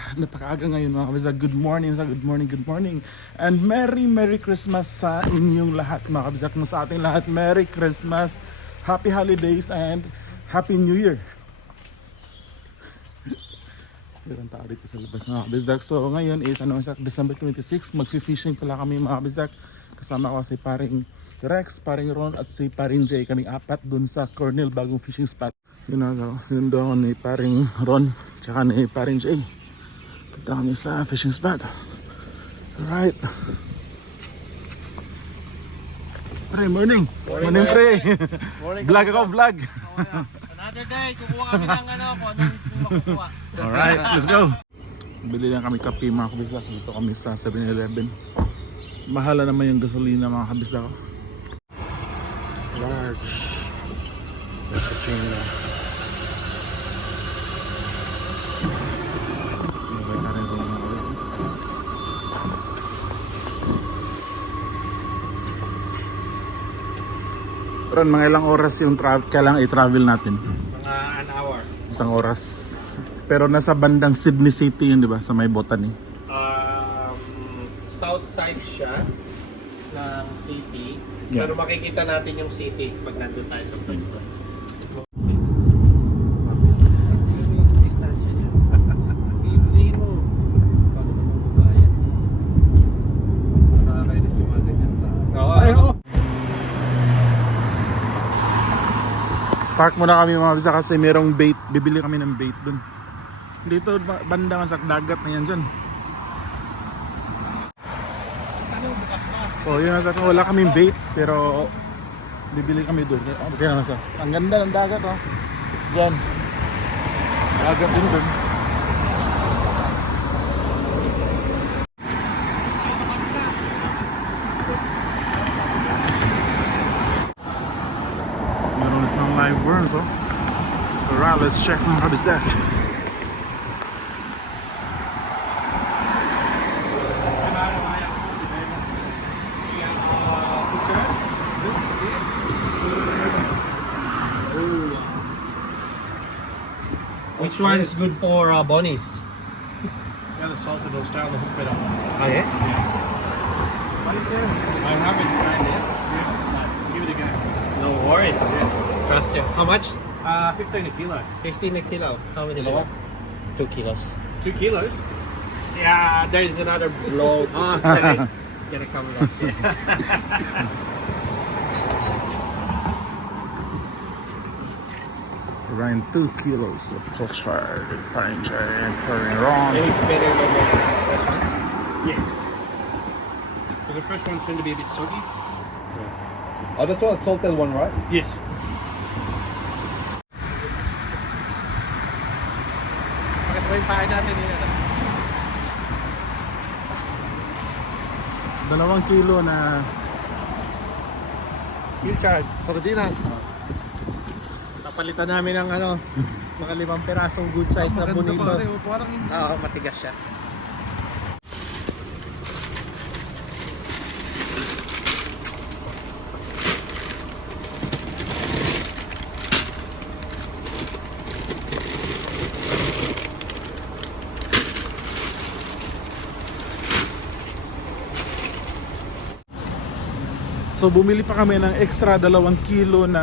napakaaga ngayon mga kabisdak. Good morning, good morning, good morning. And Merry, Merry Christmas sa inyong lahat mga kabisdak. Mo sa ating lahat, Merry Christmas, Happy Holidays, and Happy New Year. Meron tao dito sa labas mga kabisdak. So ngayon is ano, sa December 26, mag-fishing pala kami mga kabisdak. Kasama ko si paring Rex, paring Ron at si paring Jay. Kaming apat dun sa Cornell bagong fishing spot. Yun na, so, sinundo ako ni paring Ron tsaka ni paring Jay. Punta kami sa fishing spot. Alright. Pre, morning. Morning, pre. Morning, vlog ako, vlog. Another day, kukuha kami ng ano, kung anong makukuha. Alright, let's go. Bili lang kami kape mga kabisdak. Dito kami sa 7-Eleven. Mahala naman yung gasolina mga kabisdak. Large. Cappuccino. Ron, mga ilang oras yung tra- kailangan i-travel natin? Mga an hour. Isang oras. Pero nasa bandang Sydney City yun, di ba? Sa may botany. Um, south side siya ng city. Yeah. Pero makikita natin yung city pag nandun tayo sa pwesto. Nakakainis yung mga ganyan tao. Oo. Park muna kami mga bisa kasi merong bait. Bibili kami ng bait dun. Dito ba- banda nga sa dagat na yan dyan. So yun nasa wala kaming bait pero bibili kami dun. Okay sa. Ang ganda ng dagat oh. Dyan. Dagat din dun. Meron ng worms oh. Alright, let's check mga kabisdak. Which one is good for uh, bunnies? Yeah, the salted will start on the hook bit up. Oh yeah? What is it? I haven't tried it. Yeah, give it a go. No worries. Trust you. How much? Uh, 15 a kilo. 15 a kilo. How many Dalawa? kilo? 2 kilos. Two kilos? Yeah, there is another blow. Ah, okay. Get a couple of Around 2 kilos of pochard, pine and pouring wrong. Maybe it's better than the fresh ones. Yeah. Because the first ones tend to be a bit soggy. Oh, this one's salted one, right? Yes. Bakit ba yung pahay natin yun? Dalawang kilo na Pilchard. Sardinas. Napalitan namin ng ano, mga limang pirasong good size na bonito. Parang hindi. Oo, matigas siya. So bumili pa kami ng extra dalawang kilo na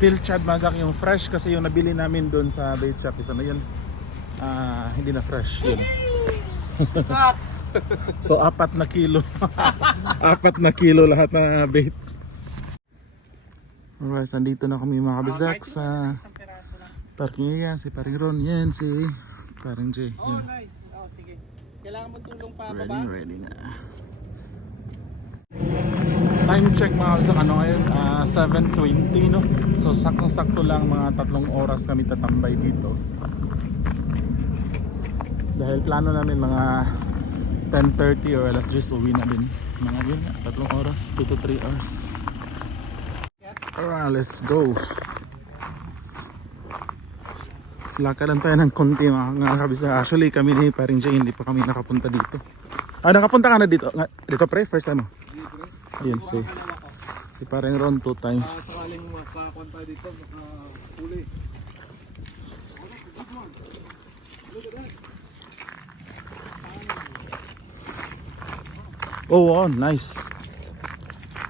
pilchard masak yung fresh kasi yung nabili namin doon sa bait shop isa na yun ah, hindi na fresh yun. so apat na kilo apat na kilo lahat na bait Alright, nandito na kami mga kabisdak sa parking area. Si Paring Ron, yan si Paring J. Oh, nice. Oh, sige. Kailangan mo tulong pa Ready, baba? ready na. Time check mga kabisdak, ano ngayon? Ah, 7.20 no? So saktong-sakto lang mga tatlong oras kami tatambay dito. Dahil plano namin mga 10.30 or alas 3 uwi na din. Mga yun nga, tatlong oras, 2 to 3 hours. Alright, let's go. Slakaran tayo ng konti mga, kabisa. Actually kami ni paring Jay, hindi pa kami nakapunta dito. Ah, nakapunta ka na dito? Dito pre, first time mo? Ayun, si, si parang round 2 times. Sakaling makakuan tayo dito, makahuli. Oh, wow, nice.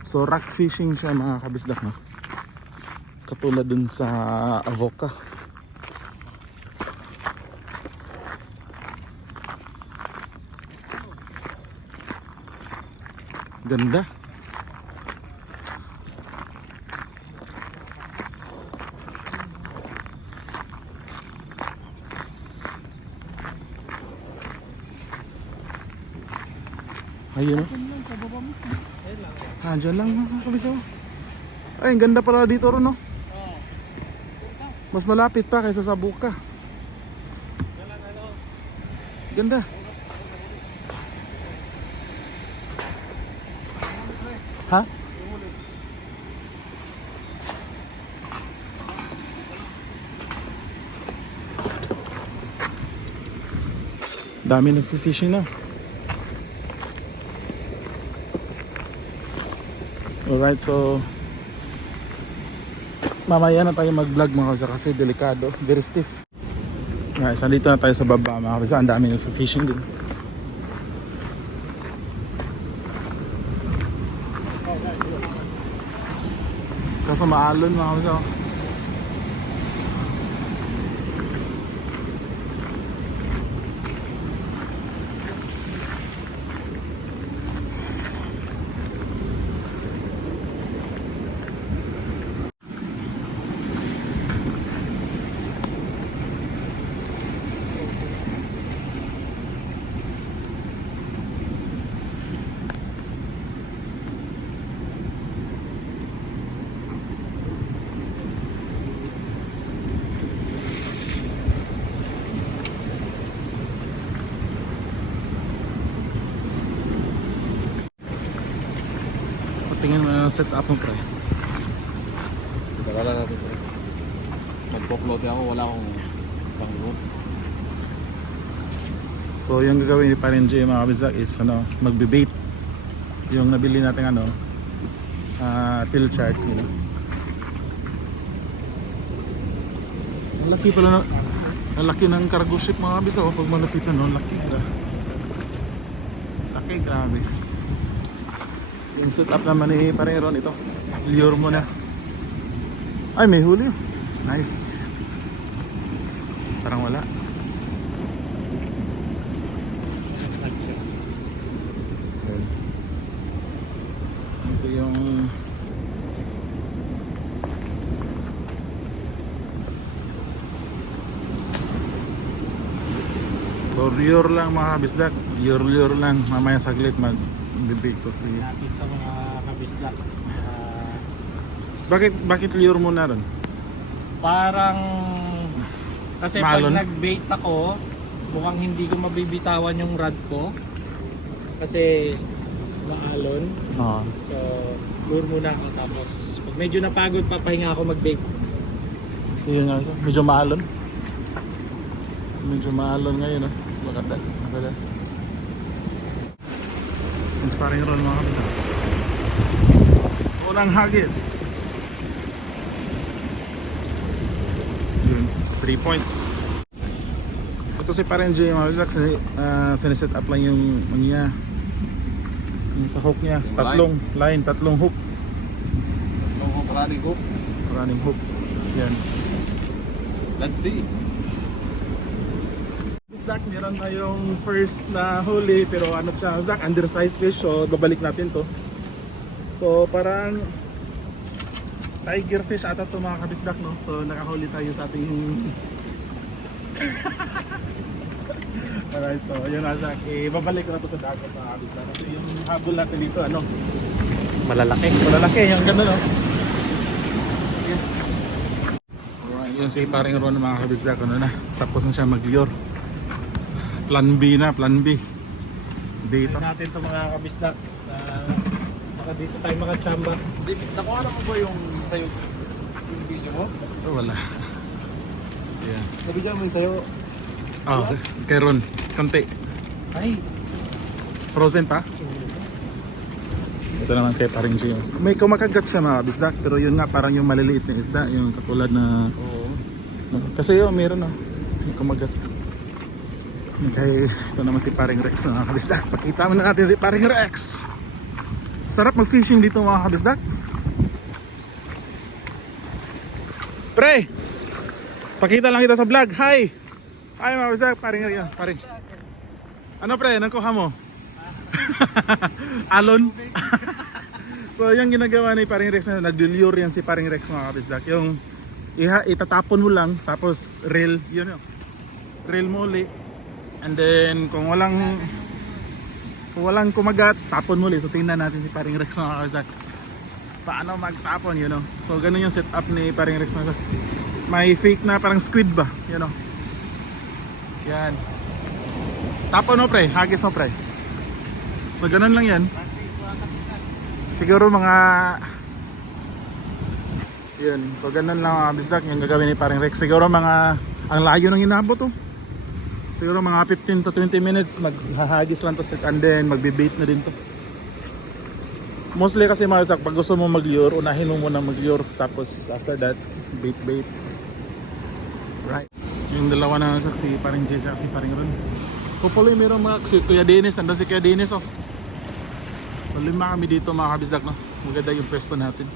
So, rock fishing siya mga kabisdak, no? Katulad dun sa avoka. Ganda. Ayun oh. Dyan lang mga kabisaw. Ay, ang ganda pala dito ron, no? Mas malapit pa kaysa sa buka. Ganda. Ha? Dami nag-fishing na. Alright, so mamaya na tayo mag-vlog mga kasi kasi delikado, very stiff. Guys, andito na tayo sa baba mga kasi ang dami nag-fishing din. Kaso maalon mga kasi. Patingin mo na set up mo pre. Wala natin ito. Magpo-float ako, wala akong pang-load. So yung gagawin ni Parin J mga kabisdak is ano, magbe-bait. Yung nabili natin ano, ah till chart, know. Ang laki pala na, ang laki ng cargo ship mga kabisdak oh, pag malapit na no, laki sila. Laki, grabe. Yung set up naman ni Parin Ron ito, lure mo na. Ay, may huli. Nice. Parang wala. Ito yung So lure lang mga kabisdak Lure lure lang Mamaya saglit mag to sige Natin ito mga kabisdak. Ah, Bakit bakit lure mo na ron? parang kasi Maalon? pag nag-bait ako, mukhang hindi ko mabibitawan yung rod ko. Kasi maalon. Oo So, lure muna ako tapos pag medyo napagod, papahinga ako mag-bait. So yun nga Medyo maalon Medyo maalon ngayon oh. Maganda Maganda Inspiring ron mga kabisdak Unang hagis. Yun 3 points. Ito si Parenje mga kabisdak uh, Siniset up lang yung Ano niya Yung sa hook niya. Yung Tatlong line Tatlong hook. Nung ako running hook, Running hook. Yan. Let's see. Zach, meron tayong first na huli pero ano siya, Zach, undersized fish so babalik natin to. So parang tiger fish ata to mga kabisdak no. So nakahuli tayo sa ating Alright, so yun na Zach, eh, babalik ko na to sa dagat mga kabisdak. Kasi yung habol natin dito ano, Malalaki. malalaki yung ganda no. Yun si paring Ron mga kabisdak ano na, tapos na siya mag-lure. Plan B na, plan B. Dito. Tignan natin ito mga kabisdak. Uh, baka dito tayo makachamba. Di- Nakuha na mo ba yung sa'yo, yung video mo? Oh, wala. Yeah. Nabigyan mo yung sa'yo. Oh, kay Ron. Konti. Ay, Frozen pa? Ito naman kay paring Gio. May kumakagat siya mga bisdak, pero yun nga parang yung maliliit na isda, yung katulad na Oo. kasi yun, meron oh. Yung kumagat. Okay, ito naman si paring Rex mga kabisdak. Pakita mo na natin si paring Rex. Sarap mag-fishing dito mga kabisdak. Pre! Pakita lang kita sa vlog. Hi! Hi mga kabisdak, paring Rex. Paring. Ano pre, nang kuha mo? Alon? so yung ginagawa ni paring Rex na nag-lure yan si paring Rex mga kabisdak. Yung iha, itatapon mo lang tapos reel, yun yun. Reel mo uli. And then kung walang kung walang kumagat, tapon mo ulit. So tingnan natin si paring Rex mga kabisdak. Paano magtapon, you know. So ganun yung setup ni paring Rex mga. May fake na parang squid ba, you know. Yan. Tapon mo pre, hagis mo pre. So ganun lang yan. Siguro mga yun, so ganun lang mga bisdak yung gagawin ni paring Rex. Siguro mga ang layo ng inabot to. Siguro mga 15 to 20 minutes maghahagis lang to and then magbe-bait na din to. Mostly kasi mga bisdak, pag gusto mo mag-lure, unahin mo muna mag-lure tapos after that, bait bait. Right. Yung dalawa na sa si paring Jay at si paring Ron. Hopefully meron mga si Kuya Dennis, andun si Kuya Dennis oh. Lima kami dito mga kabisdak no. Maganda yung pwesto natin.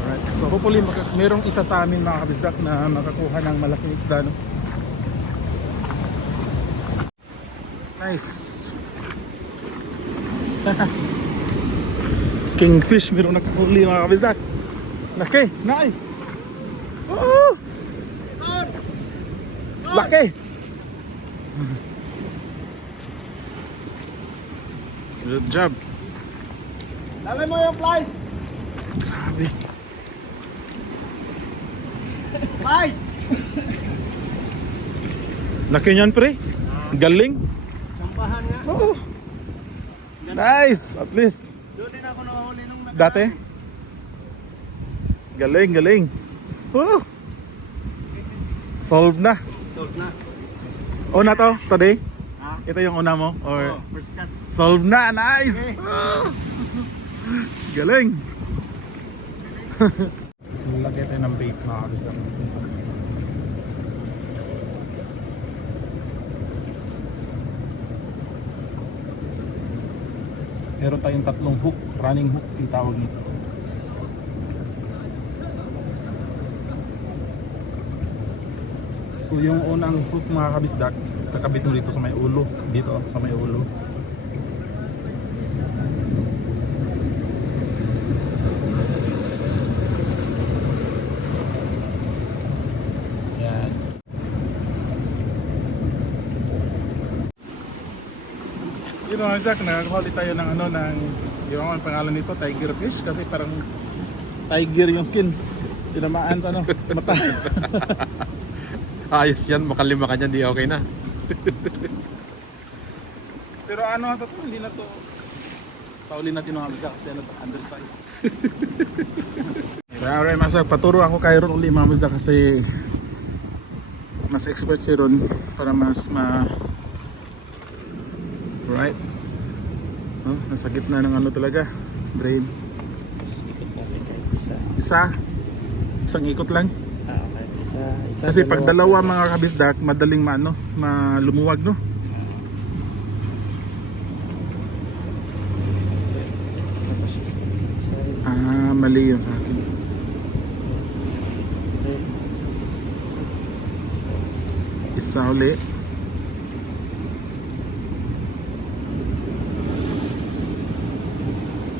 Alright. So hopefully merong isa sa amin mga kabisdak na makakuha ng malaking isda no. Nice. Kingfish merong nakahuli mga kabisdak. Laki, nice. Oh! Laki. Good job. Dali mo yung flies! Grabe. Flies! Laki niyan pre. Galing. Sampahan nga. Oh. Nice. At least. Doon din ako nakahuli nung nag- Dati. Galing, galing. Oh. Solved na. Sold na. Una to, today. Ha? Ito yung una mo. Or Oh, first cuts. solved na. Nice. Okay. Oh. Galing. Lagay tayo ng bait mga kabisdak. Meron tayong tatlong hook, running hook yung tawag nito. So yung unang hook mga kabisdak, kakabit mo dito sa may ulo, dito sa may ulo. Know, Isaac, nakakahuli tayo ng ano, ng, yung ang pangalan nito, tiger fish, kasi parang tiger yung skin. Tinamaan sa ano, mata. Ayos yan, makalima ka niyan, di okay na. Pero ano ito to, hindi na to, sa uli natin mga bisa kasi ano to, undersize. Kaya okay, masa, paturo ako kay Ron uli mga kasi mas expert si Ron para mas ma right? Oh, nasa gitna ng ano talaga brain. Isa. isa? Isang ikot lang? Ah, isa. isa kasi pag dalawa. mga kabisdak madaling maano malumuwag no? Ah mali yun sa akin. Isa uli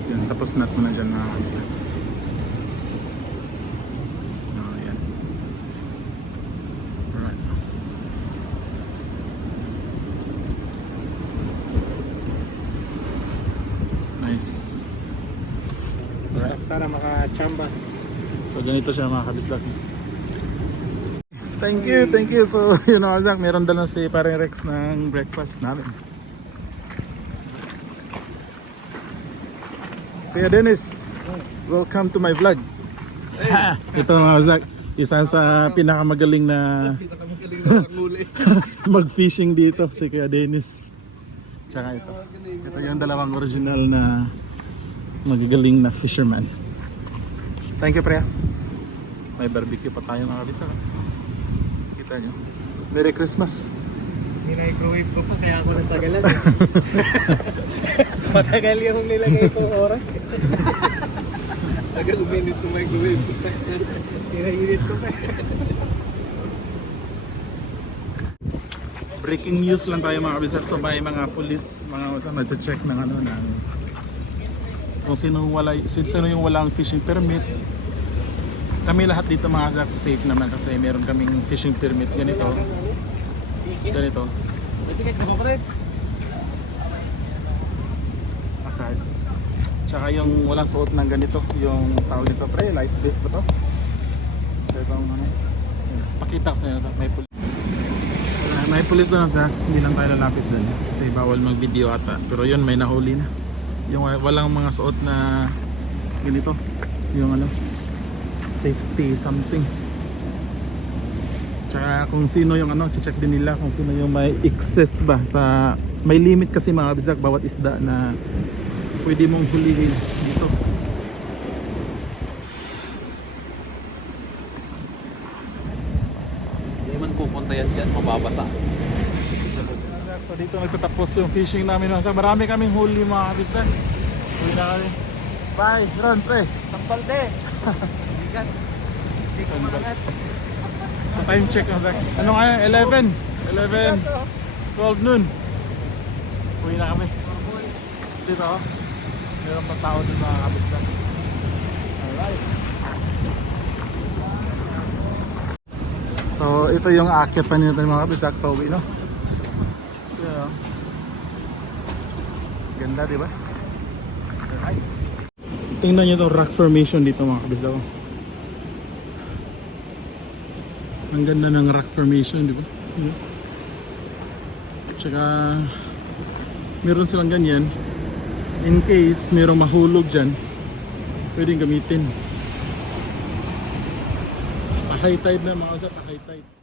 yan tapos nut mo na dyan mga oh, yan alright nice Alright. Sana makachamba. So ganito siya mga kabisdak. Thank you, thank you. So you know, Zach, meron dala si Paring Rex ng breakfast namin. Kuya Dennis, welcome to my vlog. Ito mga Zach, isa sa pinakamagaling na mag-fishing dito si Kuya Dennis. Tsaka ito. Ito yung dalawang original na magagaling na fisherman. Thank you, pre. May barbecue pa tayo mga kabisa. Kita nyo. Merry Christmas. Minicrowave ko pa kaya ako nagtagalan. Matagal yung nilagay kong oras. Tagal uminit ko microwave ko pa. Pinainit ko pa. Breaking news lang tayo mga kabisar. So may mga police, mga sa nagche-check ng ano ng kung sino wala sino, sino yung walang fishing permit. Kami lahat dito mga kabisar safe naman kasi meron kaming fishing permit ganito. Ganito. May ticket na ba pa rin? Akad. Tsaka yung walang suot ng ganito, yung tawag nito pre, life vest ba to? So itong ano, pakita ko sa inyo, may police. may police doon sa, hindi lang tayo lalapit doon. Kasi bawal mag video ata. Pero yun, may nahuli na. Yung wa- walang mga suot na ganito, yung ano, safety something. Tsaka kung sino yung ano, check din nila kung sino yung may excess ba sa may limit kasi mga bisak bawat isda na pwede mong hulihin dito. Hindi man pupunta yan dyan, mababasa. So dito nagtatapos yung fishing namin. So marami kaming huli mga kabisda. Huli na kami. Bye, Ron, pre. Sampal de. Bigat. Hindi ko makangat. So time check na sa Ano nga yun? 11? 11? 12 noon. Uwi na kami. Dito ako. Meron pa tao dun mga kabisda. Alright. So ito yung aakyat pa nito mga kabisda. Pauwi no? Yeah. Ganda di ba? Alright. Tingnan nyo itong rock formation dito mga kabisda ko. Ang ganda ng rock formation, di ba? Yeah. Tsaka meron silang ganyan. In case merong mahulog dyan, pwedeng gamitin. High tide na mga pa high tide.